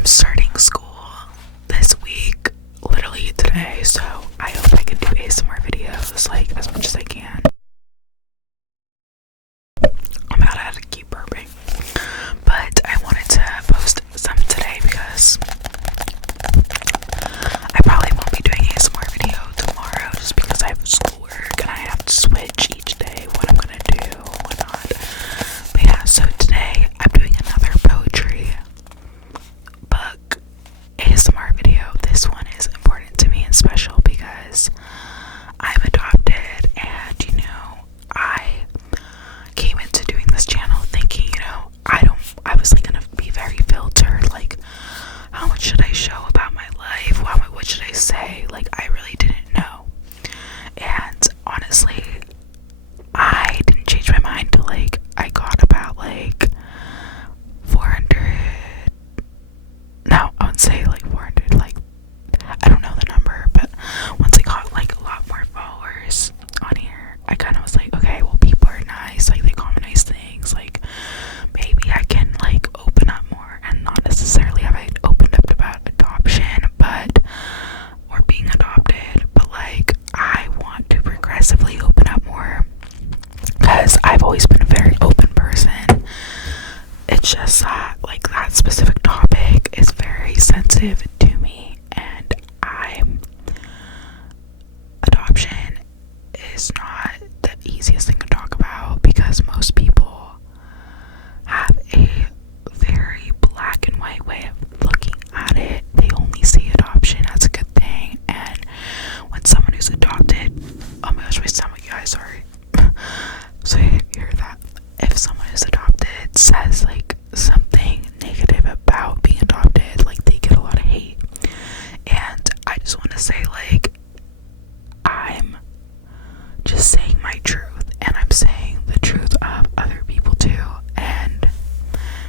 I'm starting school this week, literally today, so I hope I can do ASMR videos like as much as I can. I'm about to have to keep burping, but I wanted to post some today because I probably won't be doing ASMR video tomorrow just because I have schoolwork and I have to switch each day what I'm gonna do and whatnot. But yeah, so today I'm doing another poetry book ASMR video. This one is important to me and special because I'm adopted, and I came into doing this channel thinking, I was like gonna be very filtered, like how much should I show about my life, what should I say, like I really didn't know. And honestly, I didn't change my mind till like I got about like 400, no, I would say like 400, like I don't know the number, but once I got like a lot more followers on here, I kind of was like, okay, well, people are nice, like they comment nice things, like maybe I can like open up more, and not necessarily have I opened up about adoption, or being adopted, but like I want to progressively open up more because I've always been a very open person. It's just that like that specific topic is very sensitive to me, and adoption is not the easiest thing to talk about because most people have a very black and white way of looking at it. They only see adoption as a good thing, and when someone who's adopted, oh my gosh, my stomach, guys, sorry. So you hear that? If someone who's adopted says like something negative about being adopted, like they get a lot of hate. And I just want to say, like, I'm just saying my truth, and I'm saying the truth of other people too, and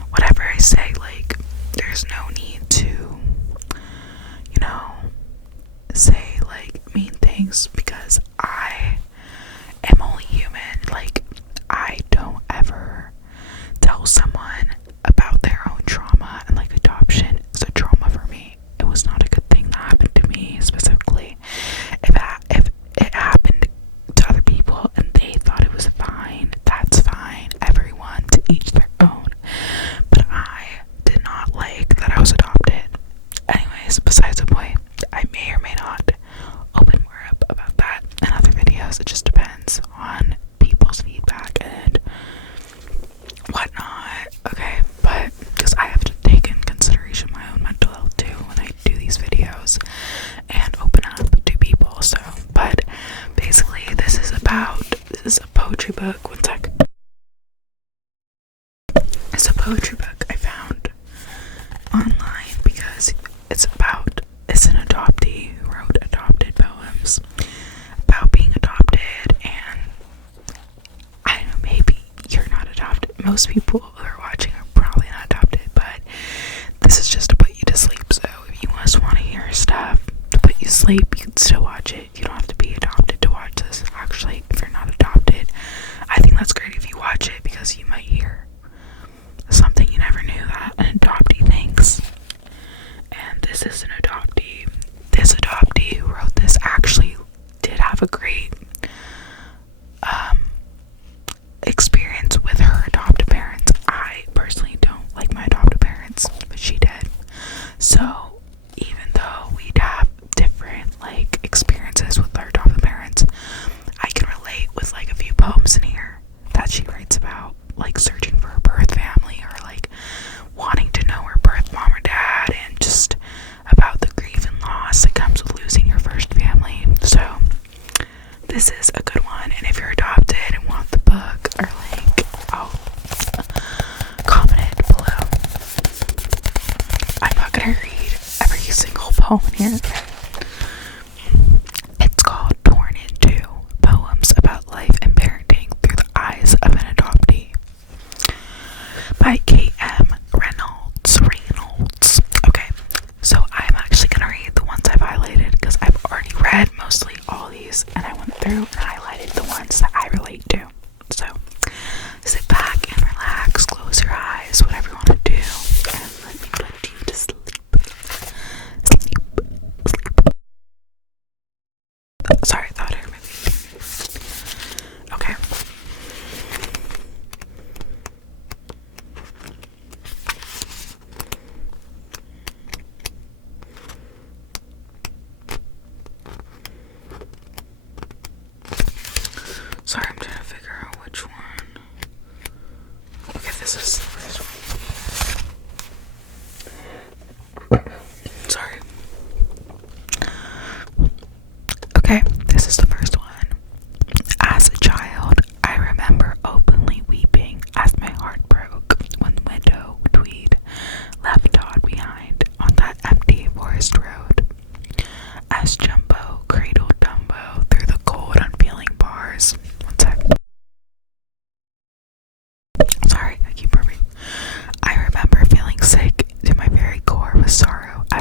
whatever I say, like, there's no need to say like mean things because I am only human. Like, I don't ever tell someone about their own trauma, and like adoption is a trauma for me. It was not a good thing that happened to me specifically. If it happened to other people and they thought it was fine, that's fine. Everyone to each their own. But I did not like that I was adopted. Anyways, besides the point, I may or may not open more up about that in other videos. It just depends on people's feedback and whatnot. Okay, but because I have to take in consideration my own mental health too when I do these videos and open up to people. So, but basically, this is a poetry book. One sec. It's a poetry book I found online because it's an adoptee who wrote adopted poems about being adopted. And I don't know, maybe you're not adopted. Most people who are watching are probably not adopted, but this is just to put you to sleep. So if you just want to hear stuff to put you to sleep, you can still watch it. You don't have to be adopted to watch this. Actually, if you're not adopted, I think that's great if you watch it because you might hear something you never knew that an adoptee thinks. And this is an adoptee. This adoptee who wrote this actually did have a great experience with her adoptive parents. I personally don't like my adoptive parents, but she did. So even though we'd have different like experiences with our adoptive parents, I can relate with like a few poems in here that she writes about, like searching for her birth family, or like wanting to know her birth mom or dad, and just about the grief and loss that comes with losing your first family. So this is a good one, and if you're adopted and want the book or link, I'll comment it below. I'm not gonna read every single poem here. It's called Torn in Two: Poems About Life and Parenting Through the Eyes of an Adoptee by K.M. Reynolds. Okay, so I'm actually gonna read the ones I've highlighted because I've already read mostly all these, and I went through and highlighted the ones that I relate to. So sit back and relax, close your eyes, whatever you want to do, and let me put you to sleep.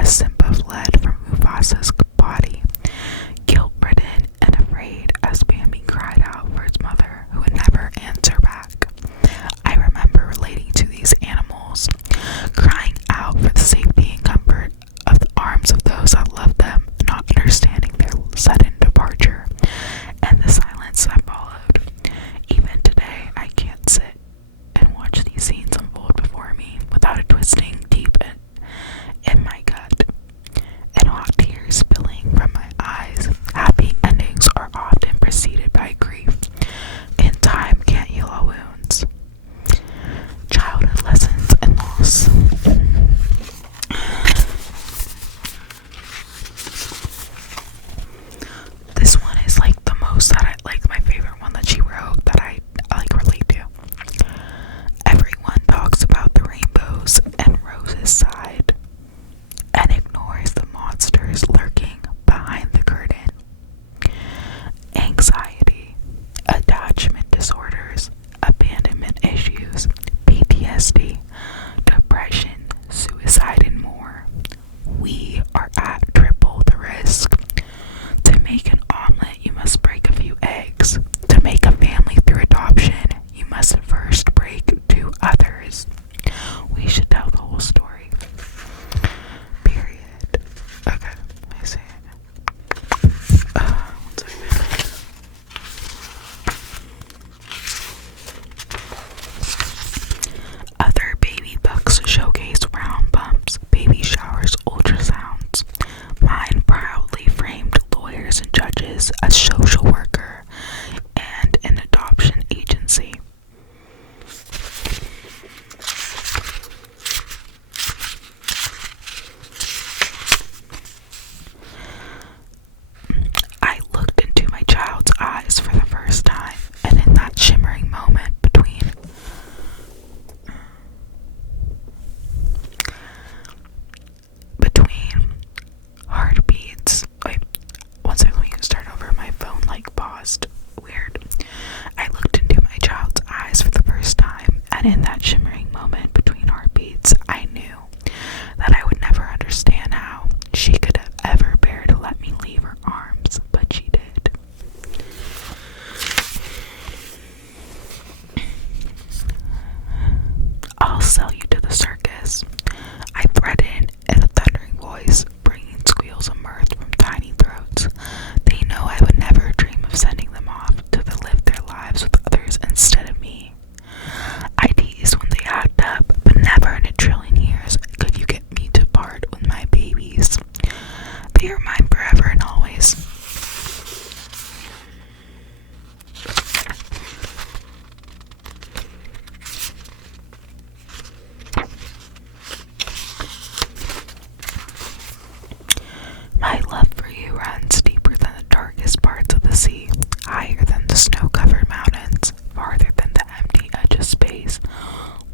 a sip of lead from Mufasa's body. Guilt-ridden and afraid as Bambi cried out for its mother, who would never answer back. I remember relating to these animals, crying out for the safety and comfort of the arms of those that loved them, not understanding their sudden departure, and the silence that followed. Even today, I can't sit and watch these scenes unfold before me without a twisting deep in my gut and hot tears spilling from my eyes. Happy endings are often preceded by grief, and time can't heal all wounds. Childhood lessons and loss. This one is like the most that I like, my favorite one that she wrote that I like relate to. Everyone talks about the rainbows and roses side and ignores the monsters lurking behind the curtain. Anxiety, attachment disorders, abandonment issues, PTSD, depression, suicide, and more. We are at triple the risk. To make an omelet, you must break a few eggs. To make a family through adoption, you must first break 2 others. We should tell the whole story. Period. Okay, let me see. One second. Other baby books showcase round bumps, baby showers, ultrasounds. Mine proudly framed lawyers and judges, a social worker, and an adoption agency. I looked into my child's eyes for the first time, and in that shimmering moment between heartbeats. Wait, one second, let me start over. My phone paused. Weird. I looked into my child's eyes for the first time, and in that shimmering moment between heartbeats, I knew that I would never understand how she could have ever bear to let me leave her arms, but she did. I'll sell you to the circus, I threatened in a thundering voice, bringing squeals of mirth from tiny throats. They know I would never dream of sending them off to live their lives with others instead of me. I teased when they act up, but never in a trillion years could you get me to part with my babies. They are mine forever and always. My love for you runs deeper than the darkest parts of the sea, higher than the snow-covered mountains, farther than the empty edge of space,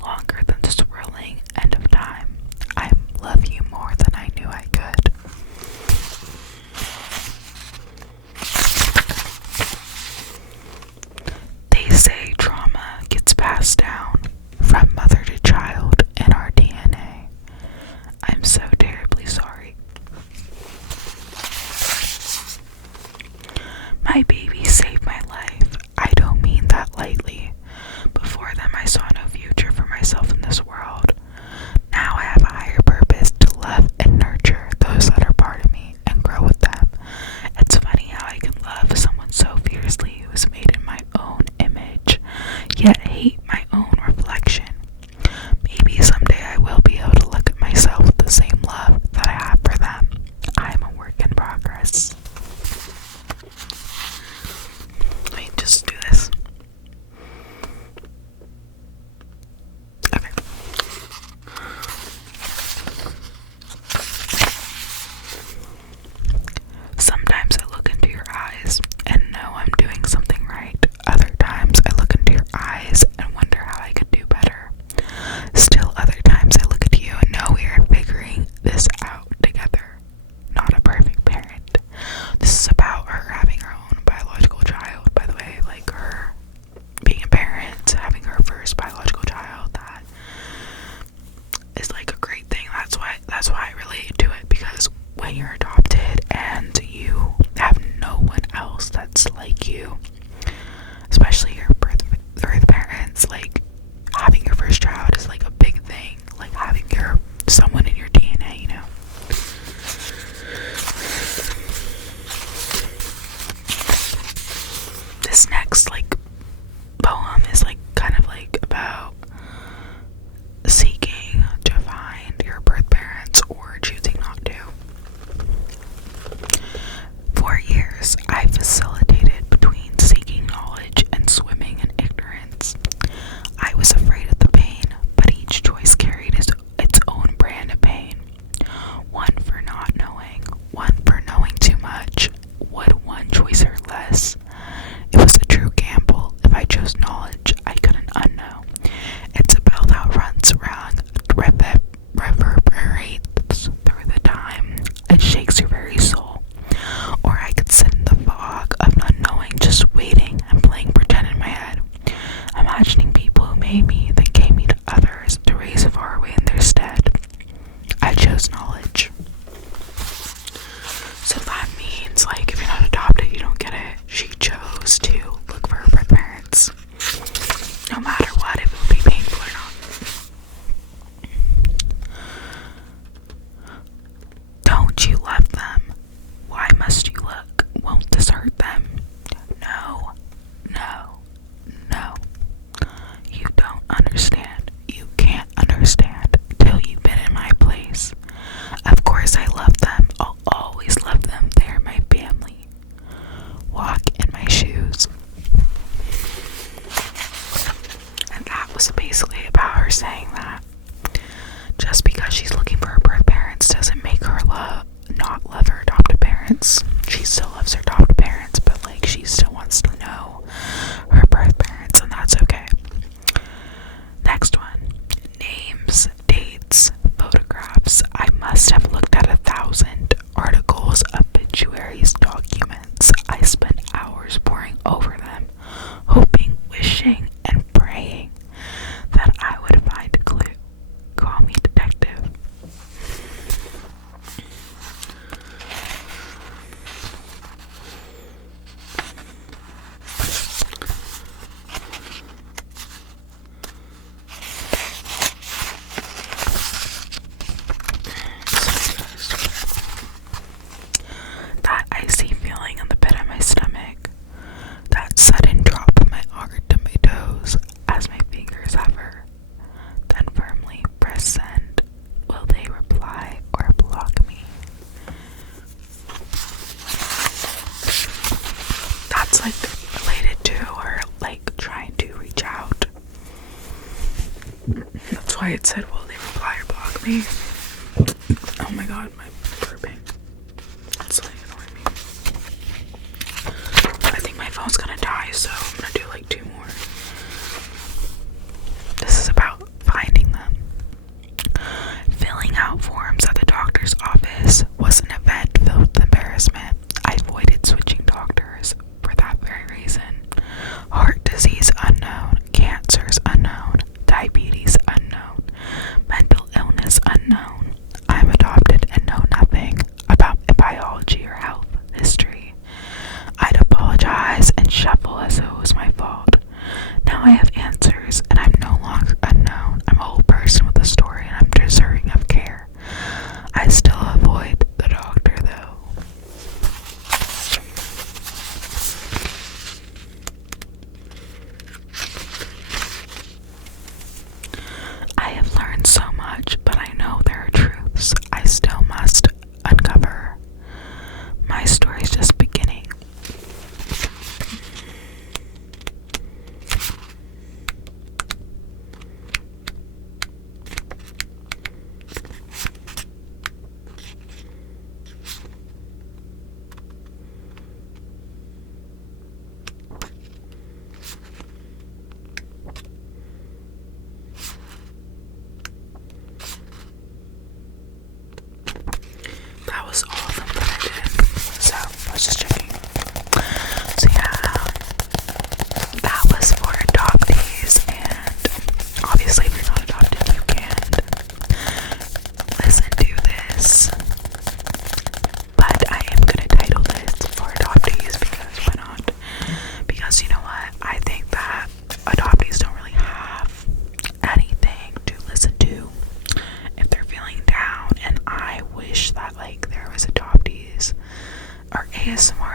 longer than the swirling end of time. I love you more than I knew I could. They say trauma gets passed down from mother to child in our DNA. I'm so terribly sorry. My babies saved my life. I don't mean that lightly. Before them, I saw no future for myself in this world. Now I have a higher purpose to love and nurture those that are part of me and grow with them. It's funny how I can love someone so fiercely who is made in my own image, yet hate my own reflection. Maybe someday I will be able to look at myself with the same love that I have for them. I am a work in progress. when you're adopted and you have no one else that's like you, especially your birth parents. Like, having your first child is like a big thing, like having someone in your DNA, you know. This next like poem is like kind of like about seeking to find your birth parents or choosing not to. For years, I facilitated between seeking knowledge and swimming in ignorance. I was afraid of the pain, but each choice carried its own brand of pain. One for not knowing, one for knowing too much. Would one choice hurt less? It was a true gamble. If I chose knowledge, I couldn't unknow. It's a bell that runs around, reverberates through the time. It shakes your very soul. Or I could sit in the fog of not knowing, just waiting and playing pretend in my head, imagining people who made me, then gave me to others to raise far away in their stead. I chose knowledge. So that means, like, if you're not adopted, you don't get it. She chose to look for her birth parents, no matter what, if it would be painful or not. Don't you love them? Why must you look? Won't this hurt them? No, no, no. You don't understand. You can't understand till you've been in my place. Of course I love them. I'll always love them. They're my family. Walk in my shoes. And that was basically about her saying that just because she's looking for her birth parents doesn't make her not love her adopted parents. She still loves her adopted parents, but like she still wants to know her birth parents, and that's okay. Next one. Names, dates, photographs. I must have looked at 1,000 articles, obituaries, documents. I spent hours poring over them, hoping, wishing, and praying that I would find a clue. Call me detective. That icy feeling in the pit of my stomach, that sudden drop in my arm to my toes as my fingers hover, then firmly press send. Will they reply or block me? That's like related to her like trying to reach out. That's why it said, will they reply or block me? Oh my god, my burping. It's like annoying me. I think my phone's gonna die, so I'm gonna do like 2 more. This is about finding them. Filling out forms at the doctor's office was an event filled with embarrassment. I avoided switching doctors for that very reason. Heart disease unknown, cancers unknown, diabetes unknown, mental illness unknown. I'm adopted and know nothing about biology or health history. I'd apologize and shuffle as though it was my fault. Now I have answers, and I'm no longer unknown. I'm a whole person with a story, and I'm deserving of care. I still avoid the doctor, though. I have learned so much, but I know there are truths I still must uncover. My story's just beginning. ASMR